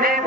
Radhe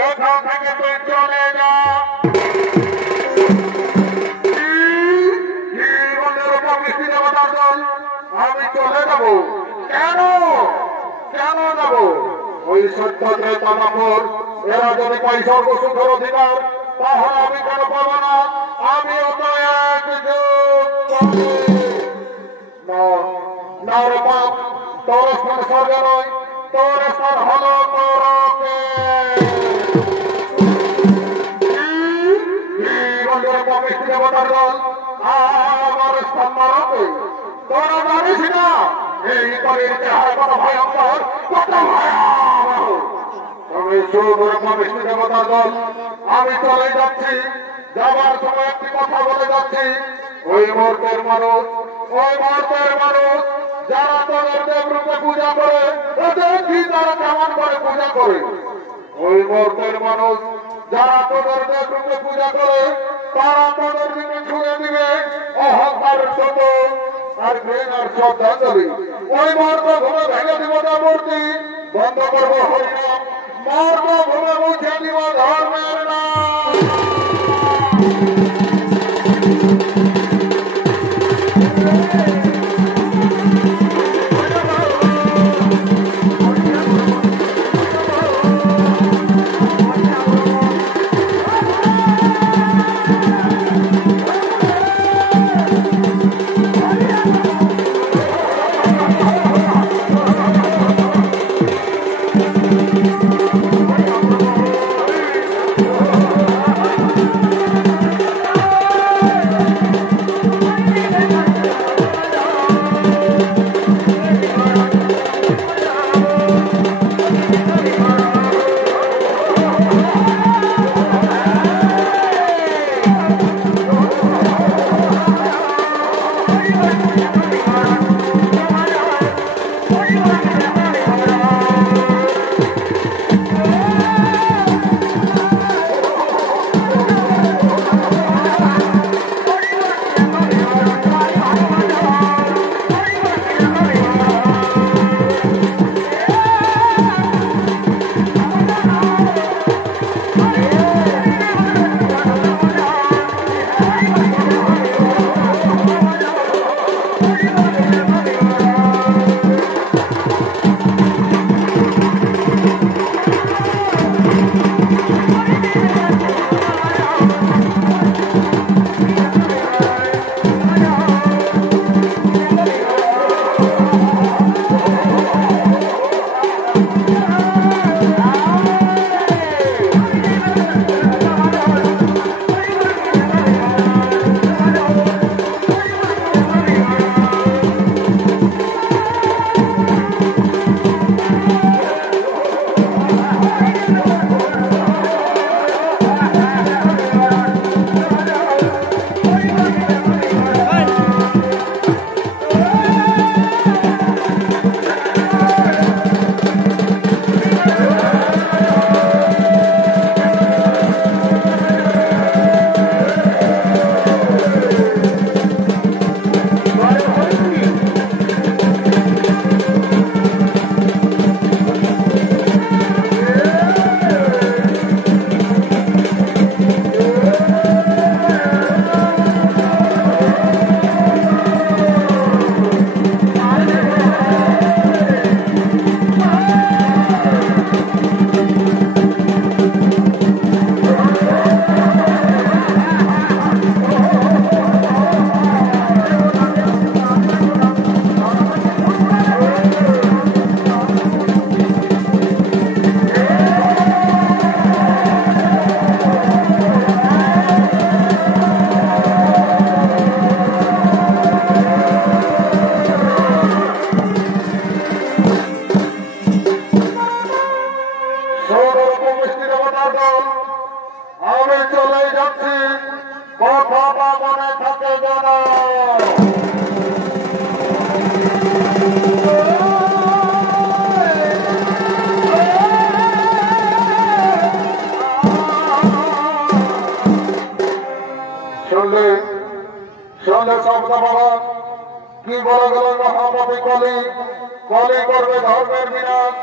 এখান থেকে তুই চলে যা। আমি চলে যাব কেন? কেন যাব? ওই সত্যকে তামাপুর এরা যদি পয়সার সুখের অধিকার, তাহলে আমি কেন পাবো না? আমিও তো এক না রে বাপ, তোর স্থান স্বর্গে নয়, তোর স্থান হলো তোরকে। দেবতার দল আমার স্থান নরকে। তোরা জানিস না এই কলির চেহারা কত ভয়ঙ্কর, কত ভয়াবহ। তবে বিষ্ণু দেবতার দল আমি চলে যাচ্ছি। যাবার সময় একটি কথা বলে যাচ্ছি, ওই মুহূর্তের মানুষ, ওই মুহূর্তের মানুষ যারা তোদের দেব রূপে পূজা করে, দেখি তারা কেমন করে পূজা করে। ওই মুহূর্তের মানুষ যারা তোদের দেব রূপে পূজা করে, তারা তোদের দিকে ছুঁড়ে দিবে অহংকারের ছোট আর ঘৃণার শ্রদ্ধাঞ্জলি। ওই মার্গ ভূমে ভেঙে দিব না মূর্তি, বন্ধ করবো হরিনাম, মার্গ ভূমে মুছে দিব ধর্মের নাম। আমি চলে যাচ্ছি, কথাটা মনে থাকে যেন। শুনলে শুনলে শব্দ বলা কি বলে গেল মহাপাপী কলি, কলি করবে ধর্মের বিনাশ,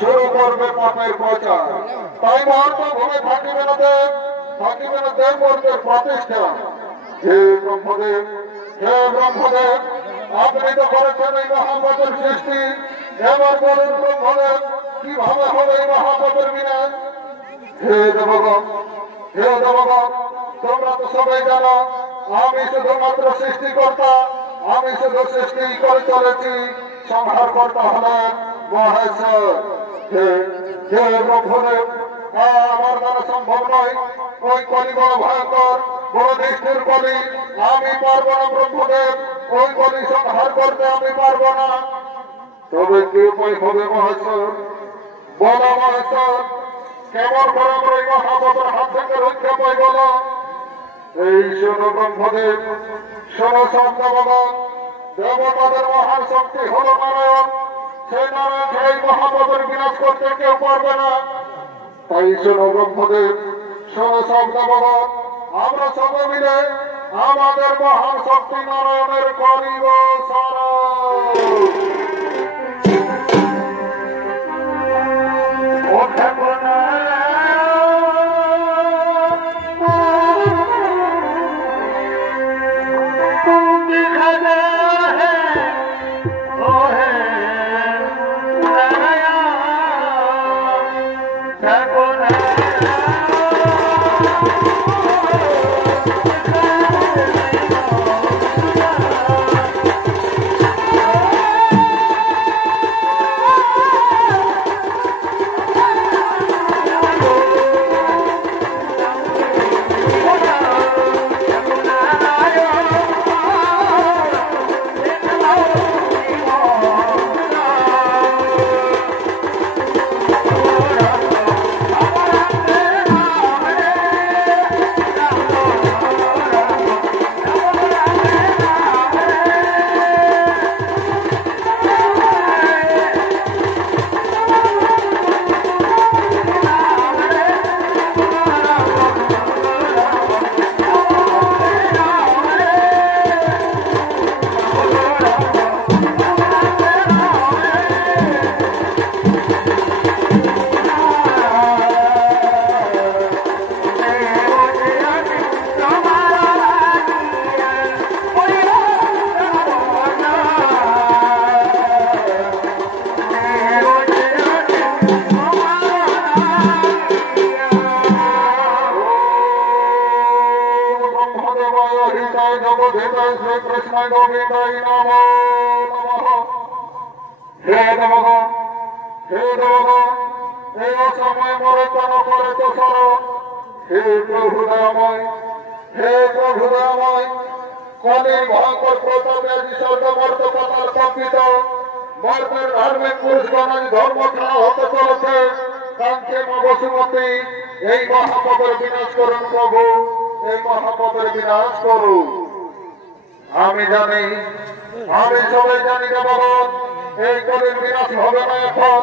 শুরু করবে পাপের প্রচার। তাই মহাত্মভূমি থাকিবে না দেব মূর্তির প্রতিষ্ঠা। হে ব্রহ্মদেব, হে ব্রহ্মদেব, আপনি তো করেছেন এই মহাপাপের সৃষ্টি। এবার বলুন ব্রহ্মদেব, কিভাবে হবে এই মহাপাপের বিনাশ? হে দেবগণ, হে দেবগণ, তোমরা তো সবাই জানো আমি শুধুমাত্র সৃষ্টিকর্তা। আমি শুধু সৃষ্টি করে চলেছি, সংহার কর্তা হলেন মহেশ্বর। হে ব্রহ্মদেব, আমার দ্বারা সম্ভব নয়। ওই কলি বড় ভয়ঙ্কর, বড় নিষ্ঠুর কলি। আমি পারবো না ব্রহ্মদেব, ওই কলি সংহার করতে আমি পারবো না। তবে কি উপায় হবে মহেশ্বর? বলো মহেশ্বর, কেমন করে আমরা এই মহাপাপের হাত থেকে রক্ষা পাই বলো? এই শোনো ব্রহ্মদেব, শোনো সন্তাবগণ, দেবতাদের মহান শক্তি হল নারায়ণ। সেই নারায়ণ এই মহাপাপের বিনাশ করতে কেউ পারবে না। তাই শোনো ব্রহ্মদেব, শোনো সন্তাবগণ, আমরা সবাই মিলে আমাদের মহান শক্তি নারায়ণের করিব শরণ। শ্রীকৃষ্ণ গোবিন্দাই নমো নমঃ। হে দেবগণ, হে দেবগণ, এই অসময় মরে কেন করে তো স্মরণ। হে প্রভু দয়াময়, হে প্রভু দয়াময়, কলির ভয়ঙ্কর প্রতাপে আজ স্বর্গমর্ত পাতাল কম্পিত। মর্তের ধার্মিক পুরুষগণ আজ ধর্ম ছাড়া হতে চলেছে। কাঞ্চে মা বসুমতী, এই মহাপাপের বিনাশ করুন প্রভু, এই মহাপাপের বিনাশ করুন। আমি জানি, আমি সবাই জানি দেবগণ, এই কলির বিনাশ হবে না এখন।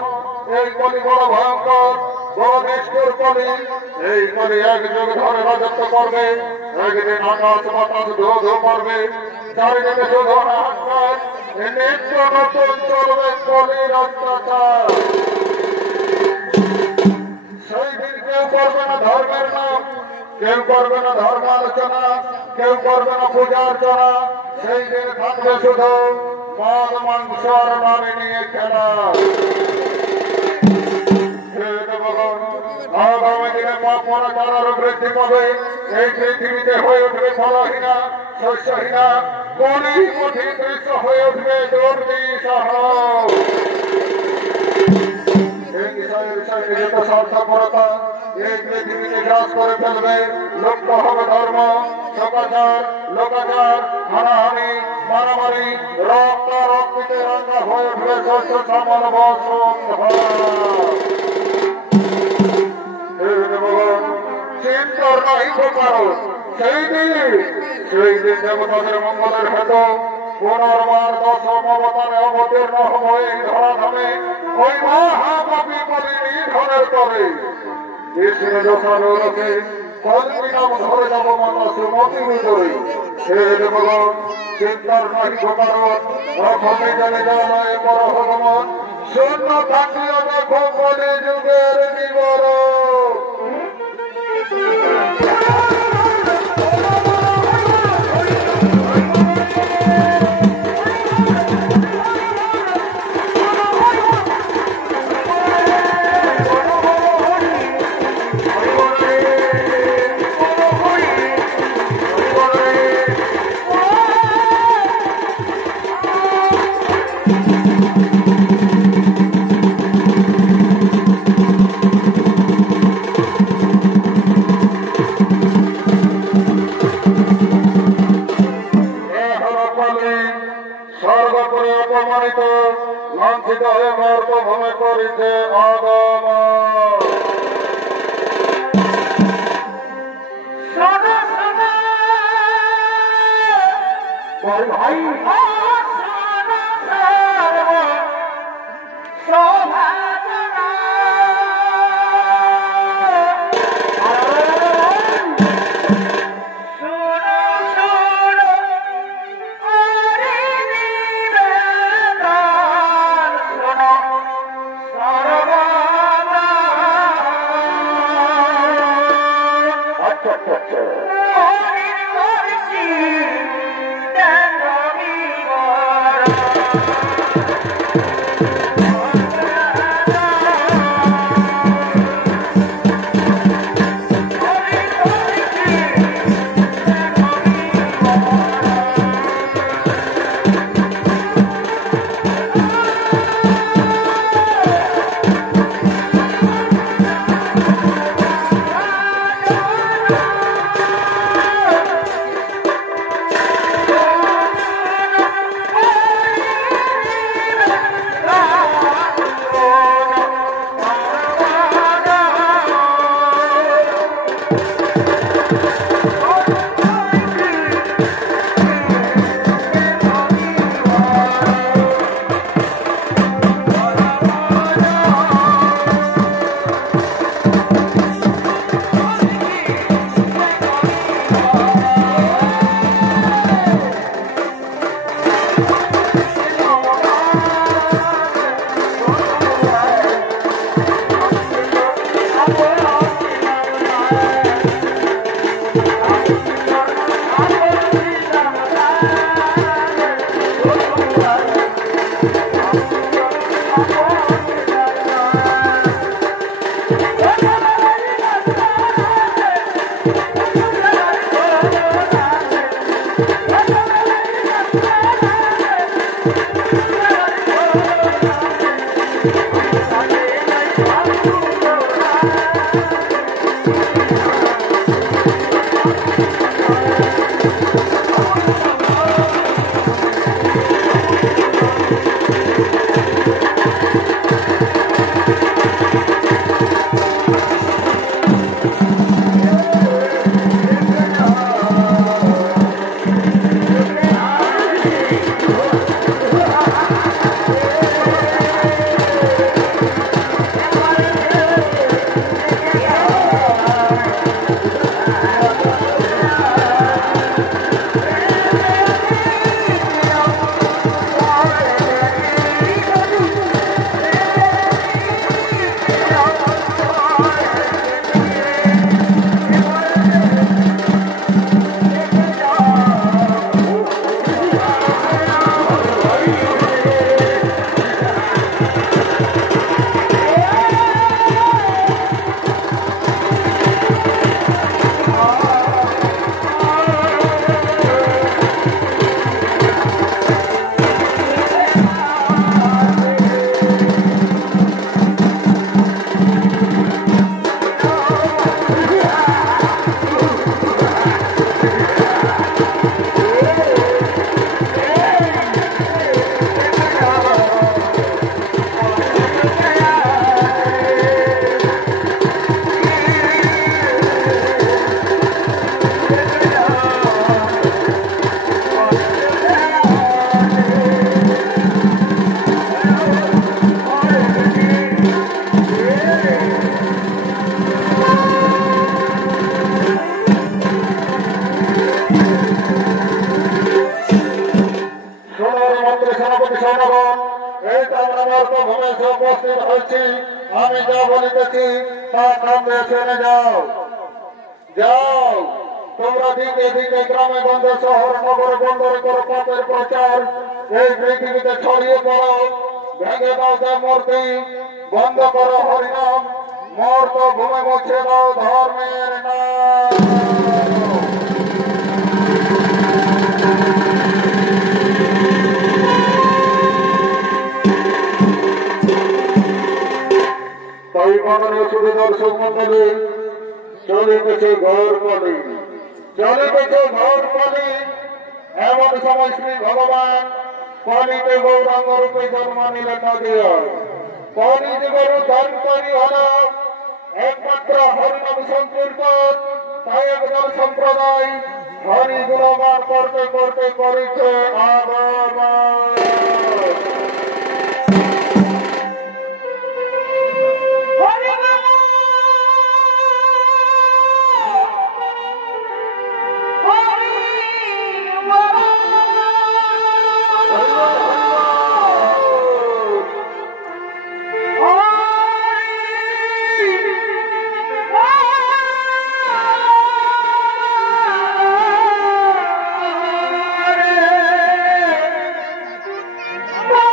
এই কলি বড় ভয়ঙ্কর, বড় নিষ্ঠুর কলি। এই কলি এক যুগ ধরে রাজত্ব করবে। একদিন আকাশ বাতাস ধো ধো করবে, চারিদিকে শুধু হাহাকার। নিত্য নতুন চলবে কলির অত্যাচার। সেই দিন কেউ করবে না ধর্মের নাম, কেউ করবে না ধর্ম আলোচনা, কেউ করবে না পূজা অর্চনা। সেই দিন থাকবে শুধু মদ মাংস আর নারী নিয়ে খেলা। আগামী দিনে পাপ মরাচার আরো বৃদ্ধি পাবে। এই পৃথিবীতে হয়ে উঠবে ফলহীনা, শস্যহীনা, কোটি কোটি দৃশ্য হয়ে উঠবে দুর্বিষহ। নিজের স্বার্থপরতা এই পৃথিবীতে গ্রাস করে ফেলবে। লুপ্ত হবে ধর্ম, লোকাচার, হানাহানি, মারামারি, রক্তারক্তিতে রাঙ্গা হয়ে উঠবে শস্য শ্যামল বসুন্ধরা। চিন্তার নাই তো কারণ সেই দিন দেবতাদের মঙ্গলের হেতু পুনর্বার দশম অবতারে অবতীর্ণ হব এই ধরাধামে। ওই মহাপাপী কলি নিধনের তরে কৃষ্ণ যশালোকে কল্পিনাম ধরে যাব মাতা সুমতি ভিতরে। হে দেবগণ, চিন্তার নাই তো কারণ, প্রথমে জেনে যায় পর ভগবান। শূন্য থাকিও কলি যুগের বিবরণ সর্বপরি অপমানিত লাঞ্ছিত হয়ে মর্তভূমে করিছে আগম ভাই যা বলিতেছি তা কামে শুনে যাও। যাও তোমরা দিকে দিকে গ্রামে গঞ্জে শহর নগরে বন্দরে করো পাপের প্রচার। এই পৃথিবীতে ছড়িয়ে পড়ো, ভেঙে দাও যে মূর্তি, বন্ধ করো হরিনাম, মর্ত ভূমে মুছে দাও ধর্মের নাম। তাই মাননীয় শুধু দর্শক মন্ডলী, চলিতেছে ঘর পালি, চলিতেছে ঘর পালি। এমন সময় শ্রী ভগবান পালিতে গৌরাঙ্গ রূপে জন্ম নিলেন নদিয়ায়। পালি যুগের উদ্ধারকারী হল একমাত্র হরিনাম সংকীর্তন। তাই একদল সম্প্রদায় হরি গুণগান করতে করতে করেছে আগমন। Oh!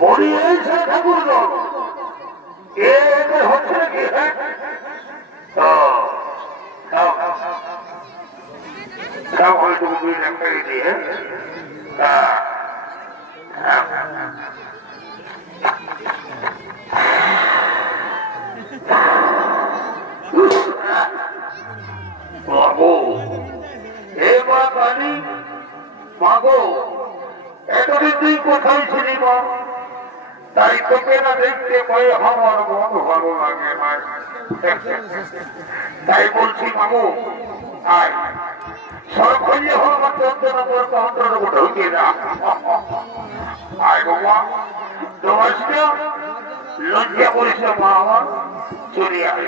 বলি এই সে ঠাকুর এদের হচ্ছে নাকি হ্যাঁ সব হয়তো দিয়ে মাগো এতদিন তুই কোথায় ছিলি মা তাই তোকে না দেখতে পাই আমার মন ভালো লাগে না তাই বলছি মাগো আয় সব হইলে আমার যন্ত্রণা করতে অন্তরের উপর ঢুকিয়ে না আয় বাবা তোমার লজ্জা করিস মা আমার চলে আয়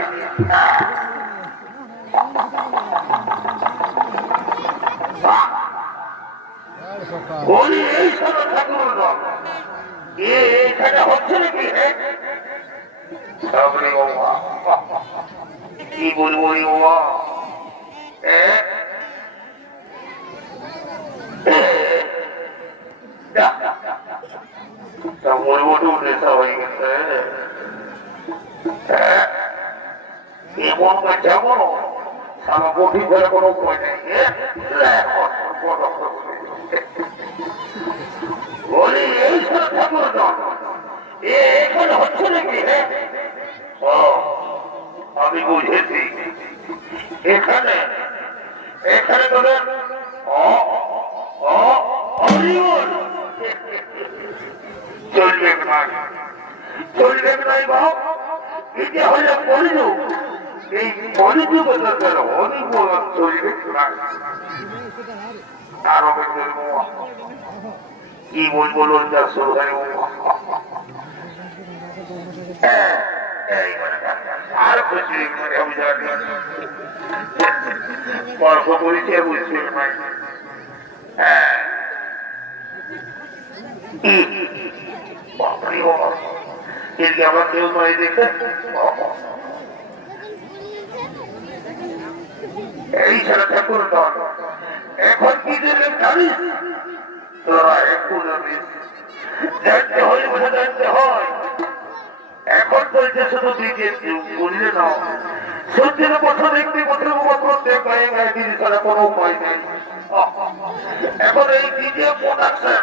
বলি এই সব ঠাকুর এখানে হচ্ছে নাকি কি বলবো বলবো তো নেশা হয়ে গেছে এমন যাবো সারা কঠিন করে কোনো উপায় নেই বলি এই সব ঠাকুর এখানে হচ্ছে নাকি আমি বুঝেছি এখানে এখানে তোদের চলবে চলবে নাই বাপ এটা হলে বলিল এই বলিত অনেক চলবে আরো কি বলবো লজ্জা শুরু হয় আর খুশি আমি জানি গল্প করেছে বুঝছেন ভাই এদিকে আমার কেউ নয় দেখে এই ছাড়া ঠাকুর এখন কি দিলেন জানিস তোরা একটু জানিস জানতে হয় বলে জানতে হয় এখন চলছে শুধু দিকে বুঝলে না সত্যের বছর একটি বছর করতে গায়ে গায়ে দিদি ছাড়া কোনো উপায় নেই এখন এই ডিজে প্রোডাকশন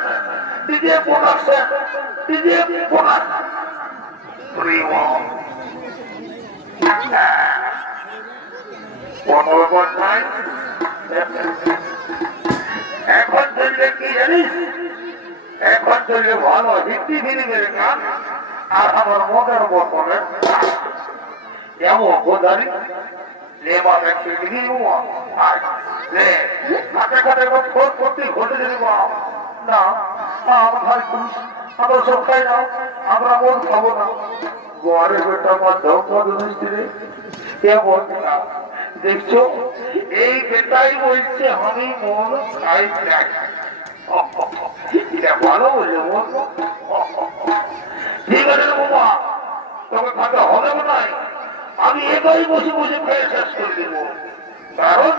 এখন চললে কি জানিস এখন চললে ভালো হিন্দি ফিল্মের গান আর আমার মনের বর্তমানে যেমন বোঝারি হাতে খাতে করতে ঘটে যদি না আমার আমরা সব খাই না আমরা মন খাবো না গোয়ারে বেটা মিস্ত্রি কেমন দেখছো এই বেটাই বলছে আমি মন খাই এটা ভালো বলছে মন ঠিক আছে বাবা তোকে খাতে হবে না আমি একাই বসে বসে খেয়ে শেষ করে দেব কারণ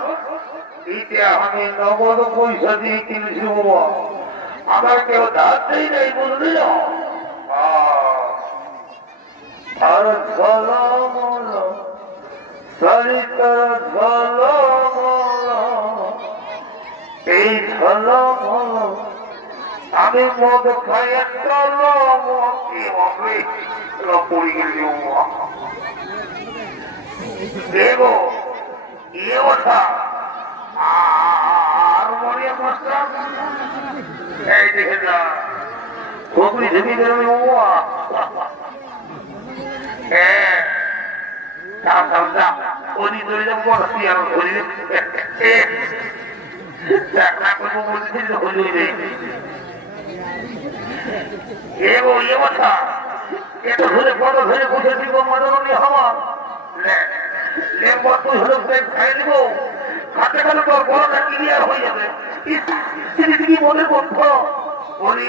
এইটা আমি নগদ পয়সা দিয়ে কিনেছি বাবা আমার কেউ ধার দেই নাই বুঝলি না আর ঝলমল সরিতার ঝলমল এই ঝলমল আমি মদ খাইয়ে পড়ে গেলি দেখো ইয়ে কথা আর মরিয়া মাস্টার এই দেখে যা খুবই ঝুঁকি বেরোবে ওই ধরে যাবো আর ধরে দেখা করবো বলছিল হইলে এগো ইয়ে কথা এত ধরে বড় ধরে বসে দিব মদনী হওয়া তুই হলো খাই দিব হাতে গেলে তোর বড়টা ক্লিয়ার হয়ে যাবে কি মনে করত বলি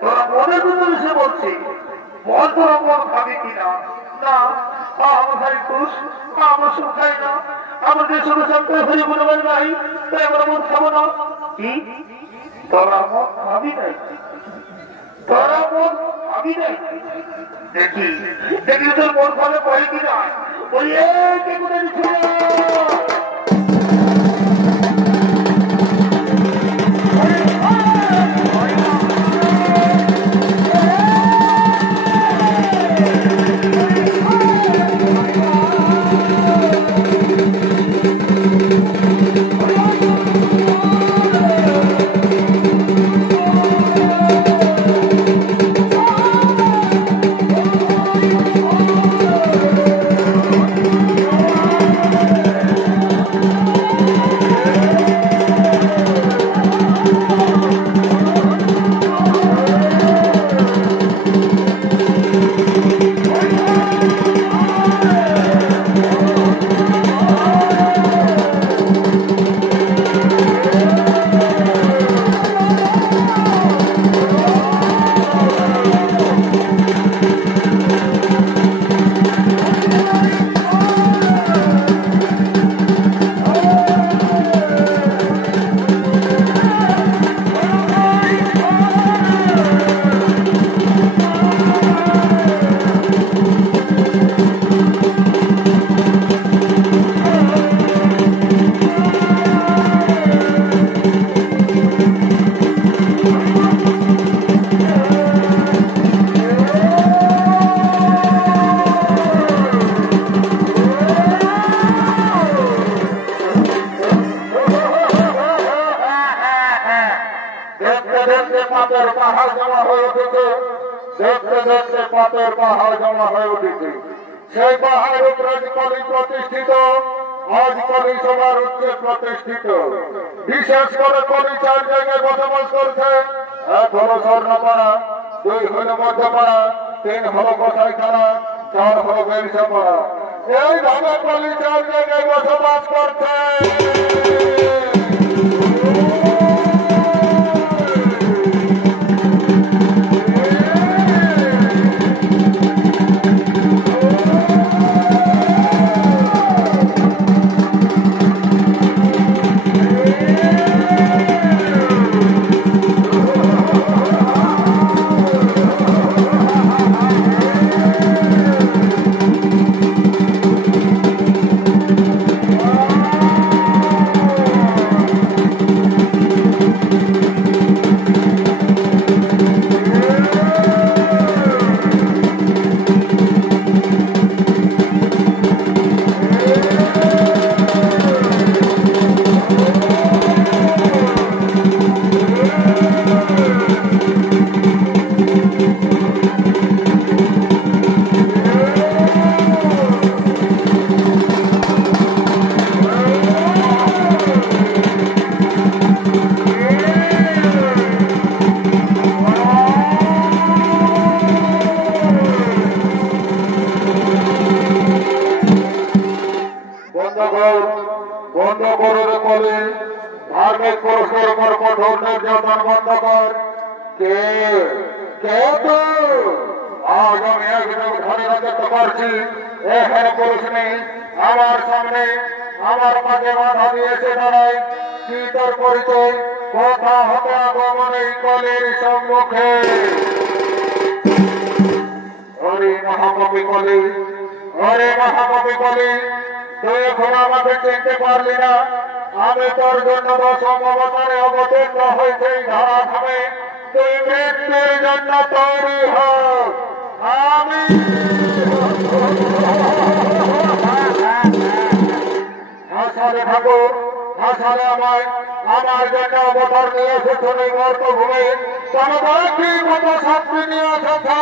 তোরা মনে করতে সে বলছি বল তোরা মন খাবি কিনা না আমার খালি খুশ আমার সুখ খাই না আমাদের সঙ্গে সঙ্গে হয়ে বলে বল নাই তাই আমরা মন খাবো না কি তোরা মন খাবি নাই তোরা আমি না দেখি দেখি তোর মন ফলে পড়ে কিনা ওই এই করে পাহাড় জমা হয়ে উঠেছে সেই পাহাড়ের উপরে কলি প্রতিষ্ঠিত আজ কলি সবার উচ্চে প্রতিষ্ঠিত বিশেষ করে কলি 4 জায়গায় বসবাস করছে 1 হলো স্বর্ণপাড়া 2 হলো মধ্যপাড়া 3 হলো গোসাইখানা 4 হলো বেলসাপাড়া এইভাবে কলি 4 জায়গায় বসবাস করছে আমার সামনে আমার পাশে বাধা দিয়েছে দাঁড়াই কি তোর পরিচয় কথা হতে আগমন এই কলির সম্মুখে হরে মহাকবি কলি হরে মহাকবি কলি তুই এখন আমাকে চিনতে পারলি না আমি তোর জন্য দশম অবতারে অবতীর্ণ হয়েছে ধারা ধামে তুই মৃত্যুর জন্য তৈরি হ আমি হাসালে ঠাকুর হাসালে আমায় আমার জন্য অবতার নিয়ে এসেছ এই মর্তভূমে তোমাদের কি মতো শাস্তি নিয়ে এসেছে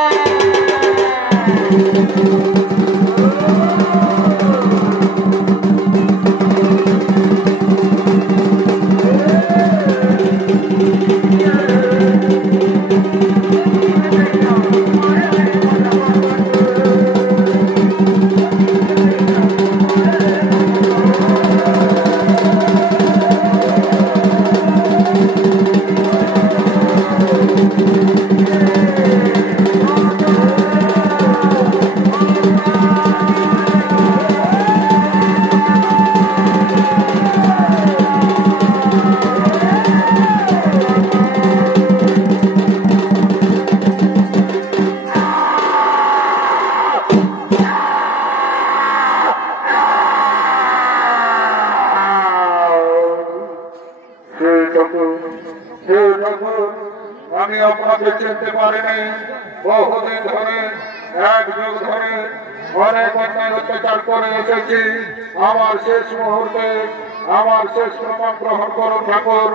যেতে পারিনি। বহুদিন ধরে, এক যুগ ধরে অনেক অন্যায় অত্যাচার করে এসেছি। আমার শেষ মুহূর্তে আমার শেষ প্রমাণ গ্রহণ করুন ঠাকুর।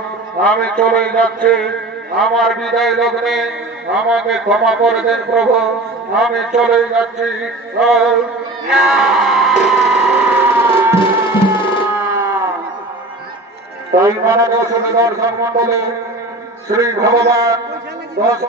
আমি চলে যাচ্ছি। আমার বিদায় লগ্নে আমাকে ক্ষমা করে দেন প্রভু। আমি চলে যাচ্ছি। তাই মানব দর্শন মন্ডলে শ্রী ভগবান